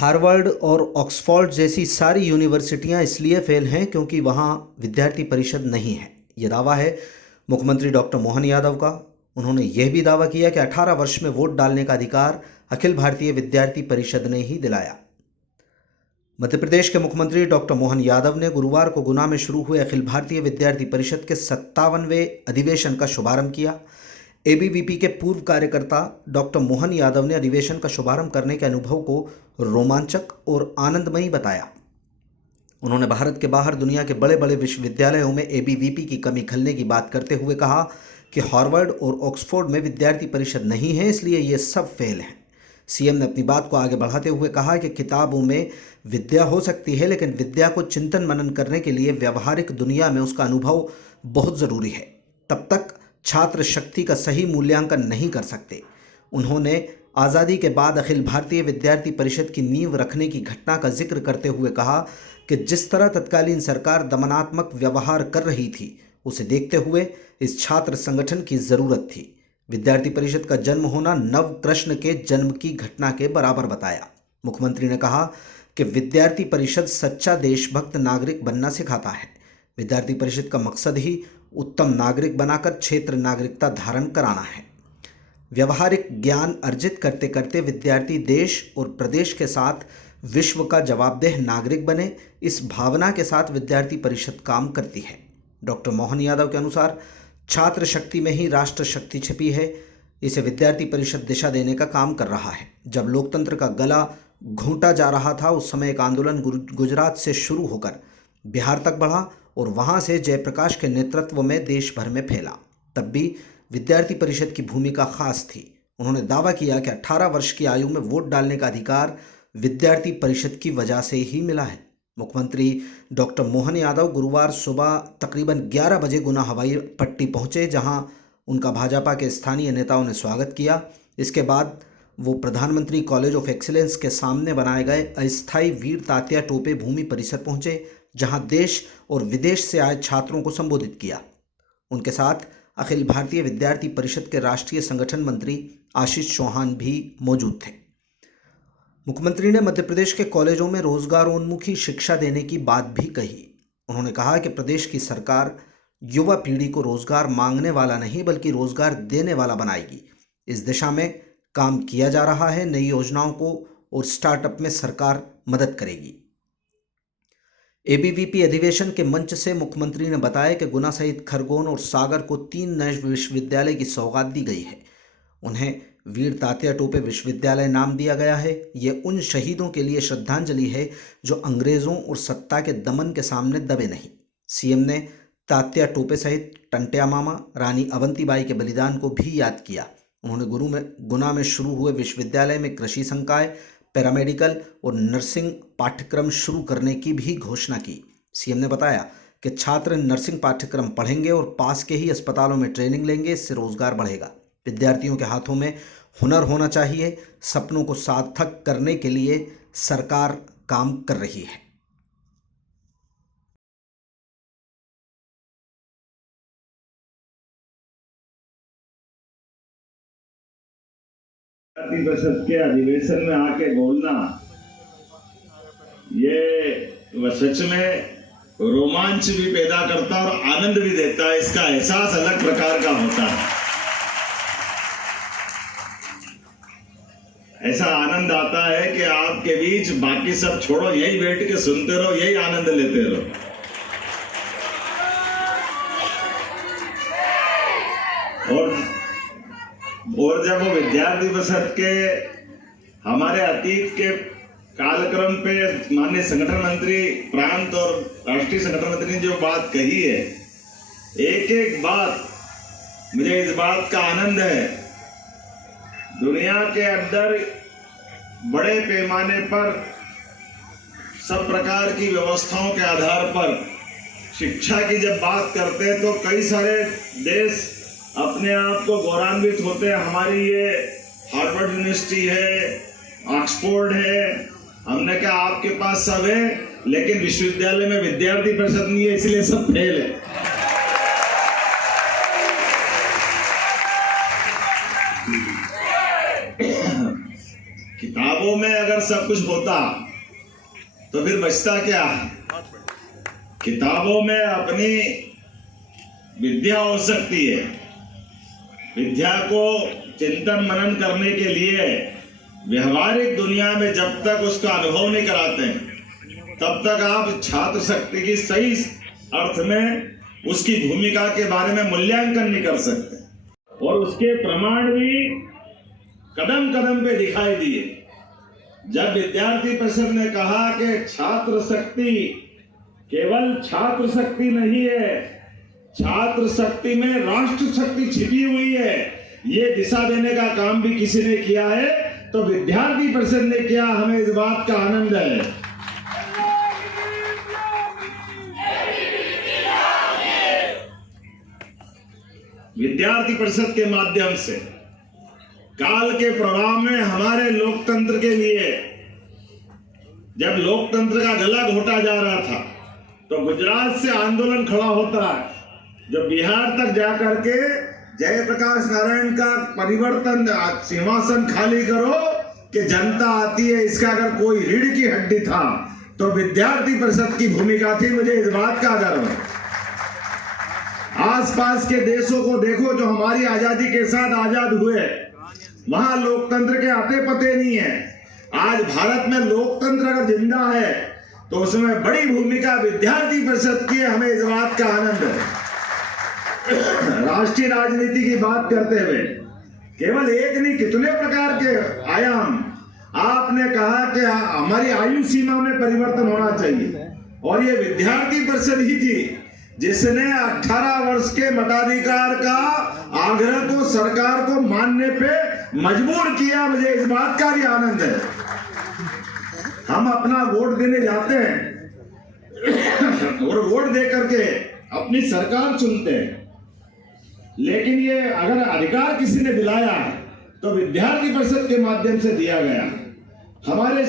Harvard और Oxford जैसी सारी यूनिवर्सिटियां इसलिए फेल हैं क्योंकि वहां विद्यार्थी परिषद नहीं है। ये दावा है मुख्यमंत्री डॉक्टर मोहन यादव का। उन्होंने यह भी दावा किया कि 18 वर्ष में वोट डालने का अधिकार अखिल भारतीय विद्यार्थी परिषद ने ही दिलाया। मध्य प्रदेश के मुख्यमंत्री डॉक्टर मोहन यादव ने गुरुवार को गुना में शुरू हुए अखिल भारतीय विद्यार्थी परिषद के 57वें अधिवेशन का शुभारंभ किया। एबीवीपी के पूर्व कार्यकर्ता डॉक्टर मोहन यादव ने अधिवेशन का शुभारंभ करने के अनुभव को रोमांचक और आनंदमयी बताया। उन्होंने भारत के बाहर दुनिया के बड़े बड़े विश्वविद्यालयों में एबीवीपी की कमी खलने की बात करते हुए कहा कि हार्वर्ड और ऑक्सफोर्ड में विद्यार्थी परिषद नहीं है, इसलिए ये सब फेल हैं। सीएम ने अपनी बात को आगे बढ़ाते हुए कहा कि किताबों में विद्या हो सकती है, लेकिन विद्या को चिंतन मनन करने के लिए व्यवहारिक दुनिया में उसका अनुभव बहुत ज़रूरी है। तब तक छात्र शक्ति का सही मूल्यांकन नहीं कर सकते। उन्होंने आज़ादी के बाद अखिल भारतीय विद्यार्थी परिषद की नींव रखने की घटना का जिक्र करते हुए कहा कि जिस तरह तत्कालीन सरकार दमनात्मक व्यवहार कर रही थी, उसे देखते हुए इस छात्र संगठन की ज़रूरत थी। विद्यार्थी परिषद का जन्म होना नव कृष्ण के जन्म की घटना के बराबर बताया। मुख्यमंत्री ने कहा कि विद्यार्थी परिषद सच्चा देशभक्त नागरिक बनना सिखाता है। विद्यार्थी परिषद का मकसद ही उत्तम नागरिक बनाकर क्षेत्र नागरिकता धारण कराना है। व्यवहारिक ज्ञान अर्जित करते करते विद्यार्थी देश और प्रदेश के साथ विश्व का जवाबदेह नागरिक बने, इस भावना के साथ विद्यार्थी परिषद काम करती है। डॉक्टर मोहन यादव के अनुसार छात्र शक्ति में ही राष्ट्र शक्ति छिपी है। इसे विद्यार्थी परिषद दिशा देने का काम कर रहा है। जब लोकतंत्र का गला घोंटा जा रहा था, उस समय एक आंदोलन गुजरात से शुरू होकर बिहार तक बढ़ा और वहां से जयप्रकाश के नेतृत्व में देश भर में फैला। तब भी विद्यार्थी परिषद की भूमिका खास थी। उन्होंने दावा किया कि 18 वर्ष की आयु में वोट डालने का अधिकार विद्यार्थी परिषद की वजह से ही मिला है। मुख्यमंत्री डॉक्टर मोहन यादव गुरुवार सुबह तकरीबन 11 बजे गुना हवाई पट्टी पहुंचे, जहां उनका भाजपा के स्थानीय नेताओं ने स्वागत किया। इसके बाद वो प्रधानमंत्री कॉलेज ऑफ एक्सीलेंस के सामने बनाए गए अस्थायी वीर तात्या टोपे भूमि परिसर पहुंचे, जहां देश और विदेश से आए छात्रों को संबोधित किया। उनके साथ अखिल भारतीय विद्यार्थी परिषद के राष्ट्रीय संगठन मंत्री आशीष चौहान भी मौजूद थे। मुख्यमंत्री ने मध्य प्रदेश के कॉलेजों में रोजगारोन्मुखी शिक्षा देने की बात भी कही। उन्होंने कहा कि प्रदेश की सरकार युवा पीढ़ी को रोजगार मांगने वाला नहीं बल्कि रोजगार देने वाला बनाएगी। इस दिशा में काम किया जा रहा है। नई योजनाओं को और स्टार्टअप में सरकार मदद करेगी। एबीवीपी अधिवेशन के मंच से मुख्यमंत्री ने बताया कि गुना सहित खरगोन और सागर को 3 नए विश्वविद्यालय की सौगात दी गई है। उन्हें वीर तात्या टोपे विश्वविद्यालय नाम दिया गया है। ये उन शहीदों के लिए श्रद्धांजलि है जो अंग्रेजों और सत्ता के दमन के सामने दबे नहीं। सीएम ने तात्या टोपे सहित टंट्या मामा, रानी अवंतीबाई के बलिदान को भी याद किया। उन्होंने गुना में शुरू हुए विश्वविद्यालय में कृषि संकाय, पैरामेडिकल और नर्सिंग पाठ्यक्रम शुरू करने की भी घोषणा की। सीएम ने बताया कि छात्र नर्सिंग पाठ्यक्रम पढ़ेंगे और पास के ही अस्पतालों में ट्रेनिंग लेंगे। इससे रोजगार बढ़ेगा। विद्यार्थियों के हाथों में हुनर होना चाहिए। सपनों को सार्थक करने के लिए सरकार काम कर रही है। परिषद के अधिवेशन में आके बोलना, ये सच में रोमांच भी पैदा करता है और आनंद भी देता है। इसका एहसास अलग प्रकार का होता है। ऐसा आनंद आता है कि आपके बीच बाकी सब छोड़ो, यही बैठ के सुनते रहो, यही आनंद लेते रहो। और जब वो विद्यार्थी परिषद के हमारे अतीत के कालक्रम पे माननीय संगठन मंत्री प्रांत और राष्ट्रीय संगठन मंत्री ने जो बात कही है, एक एक बात मुझे इस बात का आनंद है। दुनिया के अंदर बड़े पैमाने पर सब प्रकार की व्यवस्थाओं के आधार पर शिक्षा की जब बात करते हैं तो कई सारे देश अपने आप को गौरवान्वित होते हैं। हमारी ये हार्वर्ड यूनिवर्सिटी है, ऑक्सफोर्ड है। हमने कहा आपके पास सब है, लेकिन विश्वविद्यालय में विद्यार्थी परिषद नहीं है, इसलिए सब फेल है। किताबों में अगर सब कुछ होता तो फिर बचता क्या है? किताबों में अपनी विद्या हो सकती है। विद्या को चिंतन मनन करने के लिए व्यवहारिक दुनिया में जब तक उसका अनुभव नहीं कराते हैं तब तक आप छात्र शक्ति की सही अर्थ में उसकी भूमिका के बारे में मूल्यांकन नहीं कर सकते। और उसके प्रमाण भी कदम कदम पे दिखाई दिए। जब विद्यार्थी परिषद ने कहा कि छात्र शक्ति केवल छात्र शक्ति नहीं है, छात्र शक्ति में राष्ट्र शक्ति छिपी हुई है, ये दिशा देने का काम भी किसी ने किया है तो विद्यार्थी परिषद ने किया। हमें इस बात का आनंद है। विद्यार्थी परिषद के माध्यम से काल के प्रभाव में हमारे लोकतंत्र के लिए, जब लोकतंत्र का गला घोटा जा रहा था तो गुजरात से आंदोलन खड़ा होता है, जो बिहार तक जाकर के जयप्रकाश नारायण का परिवर्तन, सिंहासन खाली करो कि जनता आती है, इसका अगर कोई रीढ़ की हड्डी था तो विद्यार्थी परिषद की भूमिका थी। मुझे इस बात का गर्व है। आसपास के देशों को देखो जो हमारी आजादी के साथ आजाद हुए, वहां लोकतंत्र के आते पते नहीं है। आज भारत में लोकतंत्र अगर जिंदा है तो उसमें बड़ी भूमिका विद्यार्थी परिषद की है। हमें इस बात का आनंद है। राष्ट्रीय राजनीति की बात करते हुए केवल एक नहीं, कितने प्रकार के आयाम। आपने कहा कि हमारी आयु सीमा में परिवर्तन होना चाहिए और ये विद्यार्थी परिषद ही थी जिसने 18 वर्ष के मताधिकार का आग्रह को सरकार को मानने पे मजबूर किया। मुझे इस बात का भी आनंद है। हम अपना वोट देने जाते हैं और वोट दे करके अपनी सरकार चुनते हैं, लेकिन ये अगर अधिकार किसी ने दिलाया तो विद्यार्थी परिषद के माध्यम से दिया गया। हमारे